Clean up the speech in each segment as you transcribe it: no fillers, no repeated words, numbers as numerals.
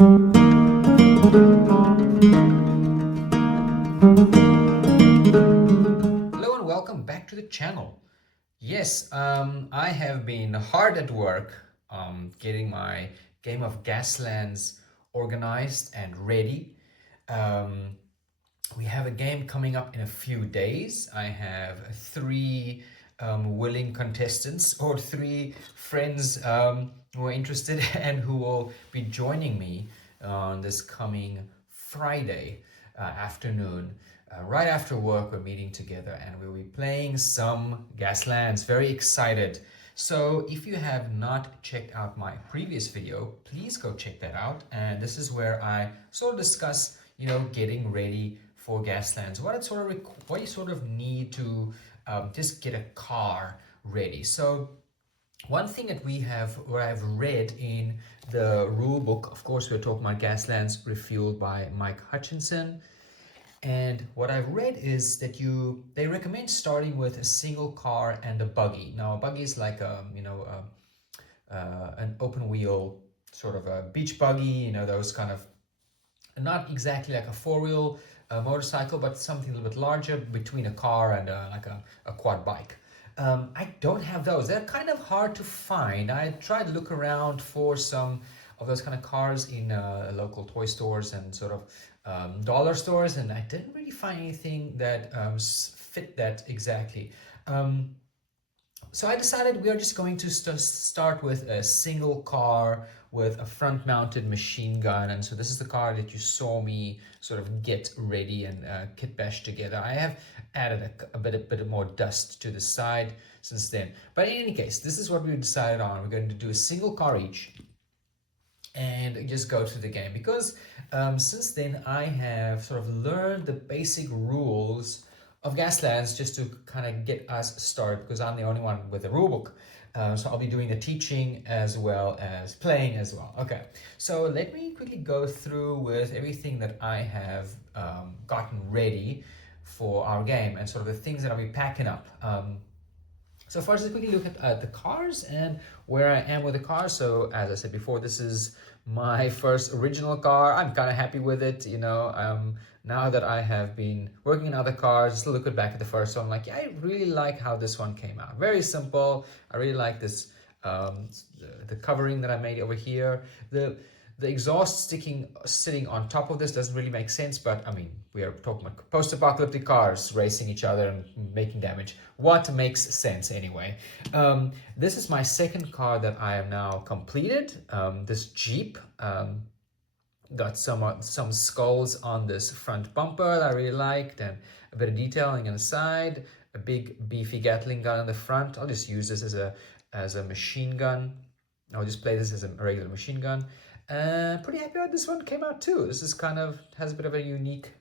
Hello and welcome back to the channel. Yes, I have been hard at work getting my game of Gaslands organized and ready. Um, we have a game coming up in a few days. I have three willing contestants or three friends who are interested and who will be joining me on this coming Friday afternoon. Right after work, we're meeting together and we'll be playing some Gaslands. Very excited. So if you have not checked out my previous video, please go check that out. And this is where I sort of discuss, getting ready for Gaslands, what you sort of need to just get a car ready. So one thing that what I've read in the rule book, of course, we're talking about Gaslands Refuelled by Mike Hutchinson. And what I've read is that they recommend starting with a single car and a buggy. Now, a buggy is like an open wheel sort of a beach buggy, those kind of, not exactly like a four-wheel motorcycle, but something a little bit larger between a car and like a quad bike. I don't have those. They're kind of hard to find. I tried to look around for some of those kind of cars in local toy stores and sort of dollar stores, and I didn't really find anything that fit that exactly. So I decided we are just going to start with a single car with a front-mounted machine gun. And so this is the car that you saw me sort of get ready and kit bash together. I have added a bit more dust to the side since then. But in any case, this is what we decided on. We're going to do a single car each and just go through the game. Because since then, I have sort of learned the basic rules of Gaslands just to kind of get us started, because I'm the only one with a rulebook. So I'll be doing the teaching as well as playing as well. Okay, so let me quickly go through with everything that I have gotten ready for our game and sort of the things that I'll be packing up. So first, let's quickly look at the cars and where I am with the car. So as I said before, this is my first original car. I'm kind of happy with it, now that I have been working in other cars, just look back at the first one, I'm like, yeah, I really like how this one came out. Very simple. I really like this, the covering that I made over here. The exhaust sitting on top of this doesn't really make sense, but I mean, we are talking about post-apocalyptic cars racing each other and making damage. What makes sense anyway? This is my second car that I have now completed. This Jeep. Got some skulls on this front bumper that I really liked, and a bit of detailing on the side, a big beefy Gatling gun on the front. I'll just use this as a machine gun. I'll just play this as a regular machine gun. Pretty happy how this one came out too. This is kind of has a bit of a unique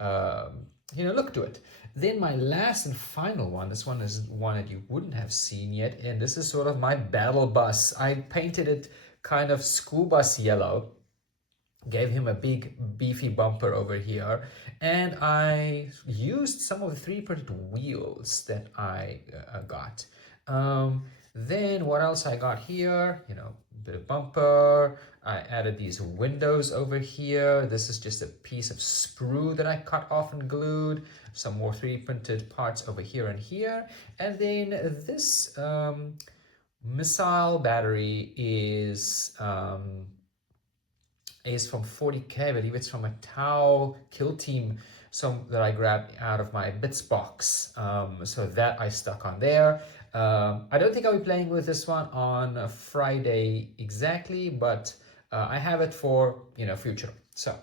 look to it. Then my last and final one, this one is one that you wouldn't have seen yet, and this is sort of my battle bus. I painted it kind of school bus yellow, gave him a big beefy bumper over here, and I used some of the 3D printed wheels that I got. Then what else I got here? Bit of bumper. I added these windows over here. This is just a piece of sprue that I cut off and glued. Some more 3D printed parts over here and here. And then this missile battery is from 40K, I believe it's from a Tau Kill Team, that I grabbed out of my bits box. So that I stuck on there. I don't think I'll be playing with this one on Friday exactly, but I have it for future. So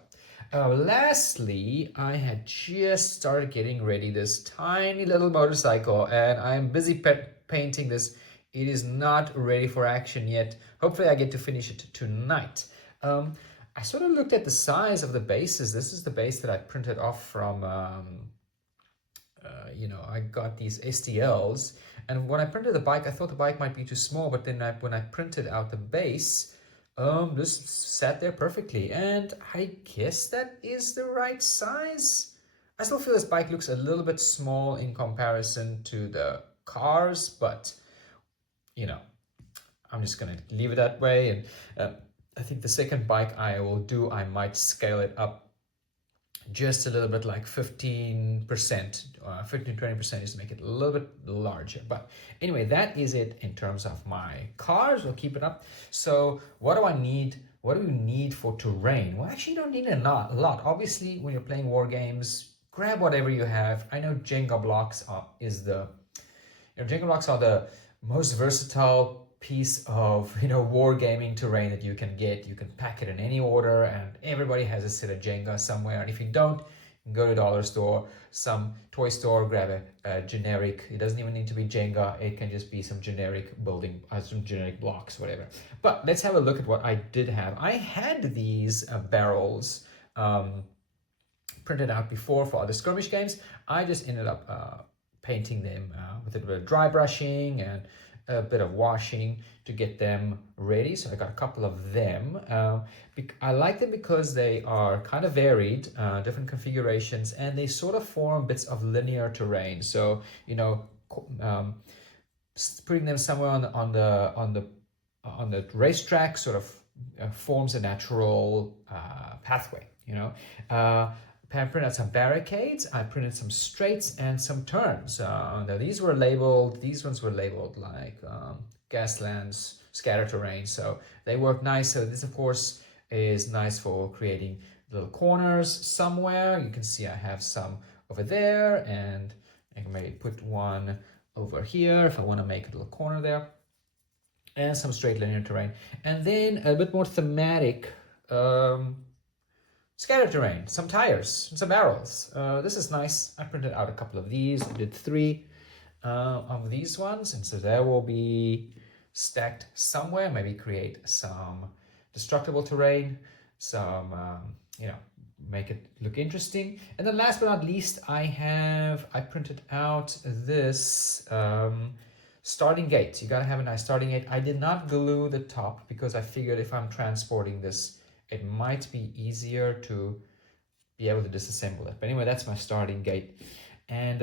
lastly, I had just started getting ready this tiny little motorcycle, and I'm busy painting this. It is not ready for action yet. Hopefully I get to finish it tonight. I sort of looked at the size of the bases. This is the base that I printed off from, I got these STLs. And when I printed the bike, I thought the bike might be too small. But then when I printed out the base, this sat there perfectly. And I guess that is the right size. I still feel this bike looks a little bit small in comparison to the cars. But, I'm just going to leave it that way. And I think the second bike I will do, I might scale it up just a little bit, like 15%, 15-20%, just to make it a little bit larger. But anyway, that is it in terms of my cars. We'll keep it up. So what do I need? What do you need for terrain? Well, actually, you don't need a lot. Obviously, when you're playing war games, grab whatever you have. I know Jenga blocks Jenga blocks are the most versatile piece of wargaming terrain that you can get. You can pack it in any order, and everybody has a set of Jenga somewhere. And if you don't, you can go to a dollar store, some toy store, grab a generic. It doesn't even need to be Jenga. It can just be some generic building, some generic blocks, whatever. But let's have a look at what I did have. I had these barrels printed out before for other skirmish games. I just ended up painting them with a bit of dry brushing and a bit of washing to get them ready. So I got a couple of them. I like them because they are kind of varied, different configurations, and they sort of form bits of linear terrain. So putting them somewhere on the racetrack sort of forms a natural pathway. I printed out some barricades, I printed some straights and some turns. Now these ones were labeled like Gaslands, scatter terrain, so they work nice. So this of course is nice for creating little corners somewhere. You can see I have some over there, and I can maybe put one over here if I want to make a little corner there. And some straight linear terrain. And then a bit more thematic scatter terrain, some tires, some barrels. This is nice. I printed out a couple of these. I did 3 of these ones, and so they will be stacked somewhere. Maybe create some destructible terrain, some make it look interesting. And then last but not least, I printed out this starting gate. You gotta have a nice starting gate. I did not glue the top because I figured if I'm transporting this, it might be easier to be able to disassemble it. But anyway, that's my starting gate. And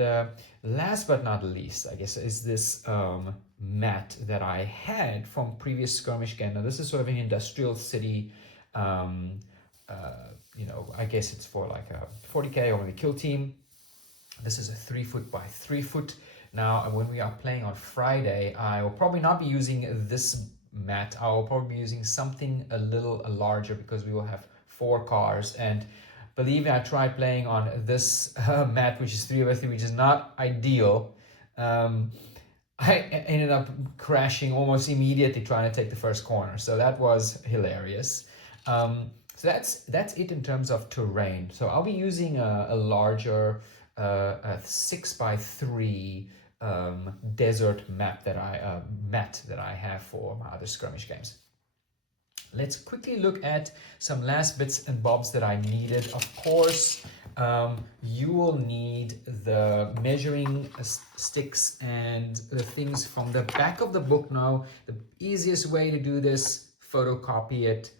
last but not least, I guess, is this mat that I had from previous skirmish game. Now this is sort of an industrial city, I guess it's for like a 40K or maybe kill team. This is a 3 foot by 3 foot. Now, when we are playing on Friday, I will probably not be using this mat. I will probably be using something a little larger because we will have 4 cars. And believe me, I tried playing on this mat, which is 3x3, which is not ideal. I ended up crashing almost immediately trying to take the first corner. So that was hilarious. So that's it in terms of terrain. So I'll be using a larger a 6x3 desert map that I have for my other skirmish games. Let's quickly look at some last bits and bobs that I needed. Of course, you will need the measuring sticks and the things from the back of the book. Now, the easiest way to do this, photocopy it,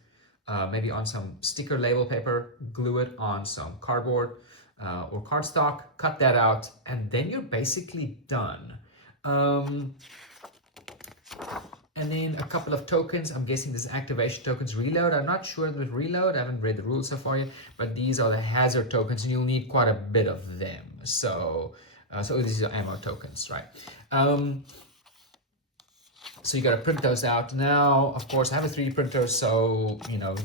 maybe on some sticker label paper, glue it on some cardboard or cardstock, cut that out, and then you're basically done. And then a couple of tokens. I'm guessing this is activation tokens. Reload, I'm not sure with reload. I haven't read the rules so far yet, but these are the hazard tokens, and you'll need quite a bit of them. So, these are ammo tokens, right? So you got to print those out. Now, of course, I have a 3D printer, so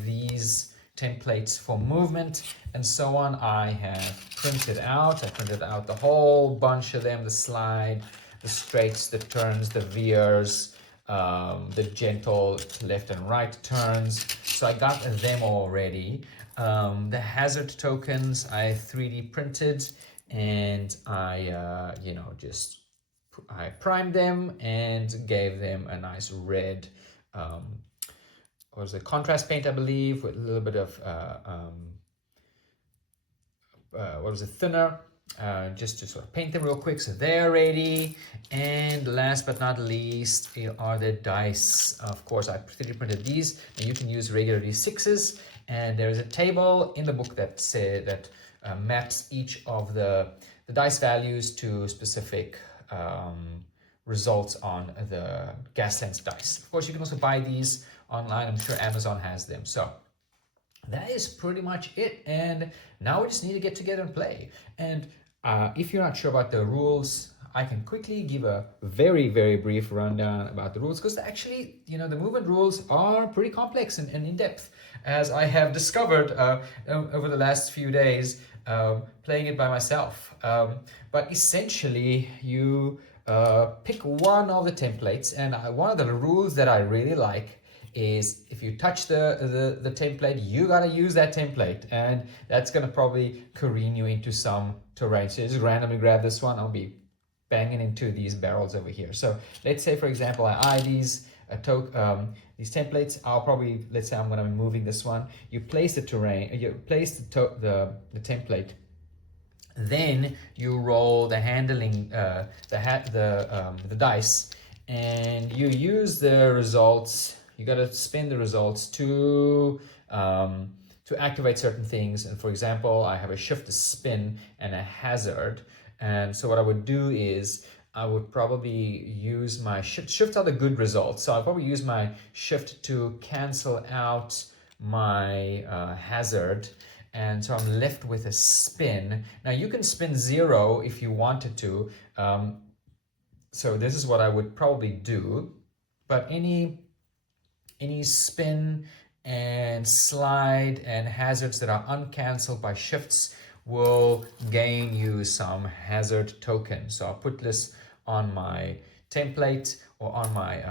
these templates for movement and so on, I have printed out. I printed out the whole bunch of them: the slide, the straights, the turns, the veers, the gentle left and right turns. So I got them already. The hazard tokens I 3D printed, and I I primed them and gave them a nice red what was it, contrast paint, I believe, with a little bit of thinner, just to sort of paint them real quick. So they're ready. And last but not least are the dice. Of course, I 3D printed these, and you can use regular D6s. And there is a table in the book that maps each of the dice values to specific results on the Gaslands dice. Of course, you can also buy these online. I'm sure Amazon has them. So that is pretty much it, and now we just need to get together and play. And if you're not sure about the rules, I can quickly give a very, very brief rundown about the rules, because actually, the movement rules are pretty complex and in-depth, as I have discovered over the last few days playing it by myself. But essentially, you pick one of the templates, and one of the rules that I really like is if you touch the template, you gotta use that template, and that's gonna probably careen you into some terrain. So just randomly grab this one. I'll be banging into these barrels over here. So let's say, for example, I eye these templates. Let's say I'm gonna be moving this one. You place the terrain, you place the template, then you roll the handling, the dice, and you use the results. You got to spin the results to activate certain things. And for example, I have a shift, a spin, and a hazard. And so what I would do is I would probably use my shift. Shifts are the good results. So I'll probably use my shift to cancel out my hazard. And so I'm left with a spin. Now you can spin 0 if you wanted to. So this is what I would probably do. But any spin and slide and hazards that are uncancelled by shifts will gain you some hazard token. So I'll put this on my template or on my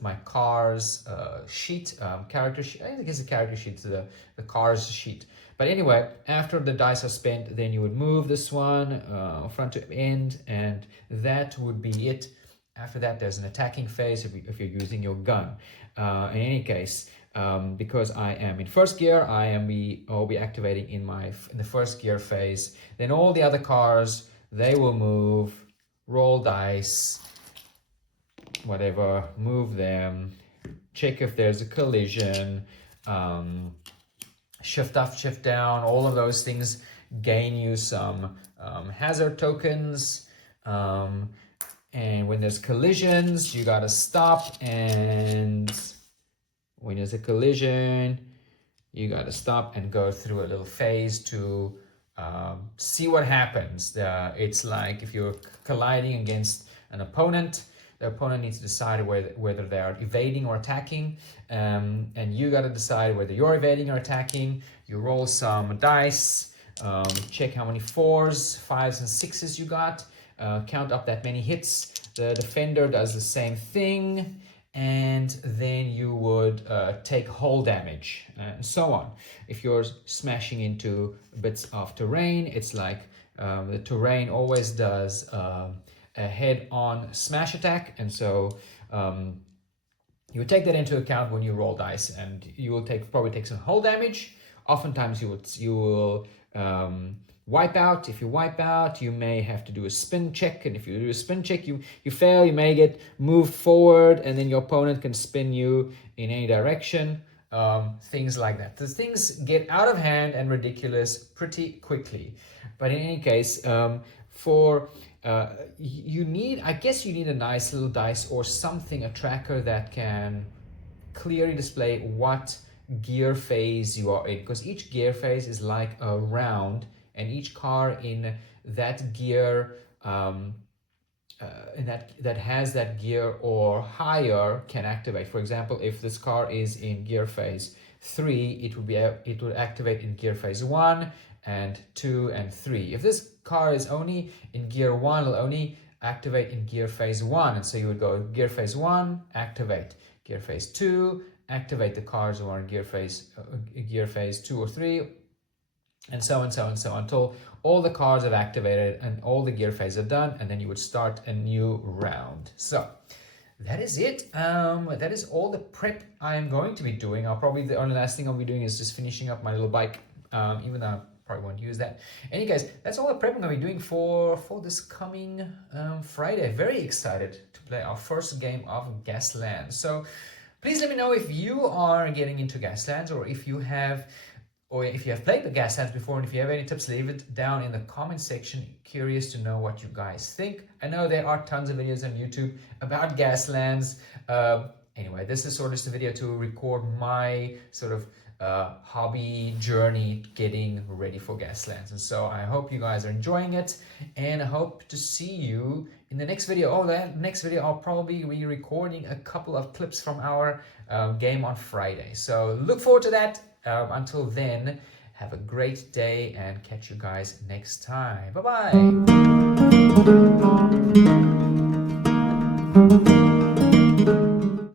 my cars sheet, character sheet. I think it's a character sheet, the cars sheet. But anyway, after the dice are spent, then you would move this one front to end, and that would be it. After that, there's an attacking phase if you're using your gun. In any case, because I am in first gear, I'll be activating in the first gear phase. Then all the other cars, they will move, roll dice, whatever, move them, check if there's a collision, shift up, shift down. All of those things gain you some hazard tokens. And when there's collisions, you gotta stop, and when there's a collision, you gotta stop and go through a little phase to see what happens. It's like if you're colliding against an opponent, the opponent needs to decide whether they are evading or attacking, and you gotta decide whether you're evading or attacking. You roll some dice, check how many 4s, 5s, and 6s you got. Count up that many hits. The defender does the same thing, and then you would take hull damage, and so on. If you're smashing into bits of terrain, it's like the terrain always does a head-on smash attack, and so you take that into account when you roll dice, and you will probably take some hull damage. Oftentimes you will wipe out. If you wipe out, you may have to do a spin check, and if you do a spin check, you fail, you may get moved forward, and then your opponent can spin you in any direction. Things like that. The things get out of hand and ridiculous pretty quickly. But in any case, you need a nice little dice or something, a tracker that can clearly display what gear phase you are in, because each gear phase is like a round, and each car in that gear that has that gear or higher can activate. For example, if this car is in gear phase 3, it would activate in gear phase 1 and 2 and 3. If this car is only in gear 1, it'll only activate in gear phase 1, and so you would go gear phase 1, activate, gear phase 2, activate the cars who are in gear phase 2 or 3, and so on, until all the cars have activated and all the gear phases are done, and then you would start a new round. So that is it. That is all the prep I am going to be doing. The only last thing I'll be doing is just finishing up my little bike, even though I probably won't use that. Any case, that's all the prep I'm going to be doing for this coming Friday. Very excited to play our first game of Gaslands. So please let me know if you are getting into Gaslands, or if you have played the Gaslands before, and if you have any tips, leave it down in the comment section. Curious to know what you guys think. I know there are tons of videos on YouTube about Gaslands. anyway, this is sort of just a video to record my sort of hobby journey getting ready for Gaslands. And so I hope you guys are enjoying it, and I hope to see you in the next video. Oh, that next video I'll probably be recording a couple of clips from our game on Friday. So look forward to that. Until then, have a great day and catch you guys next time. Bye-bye.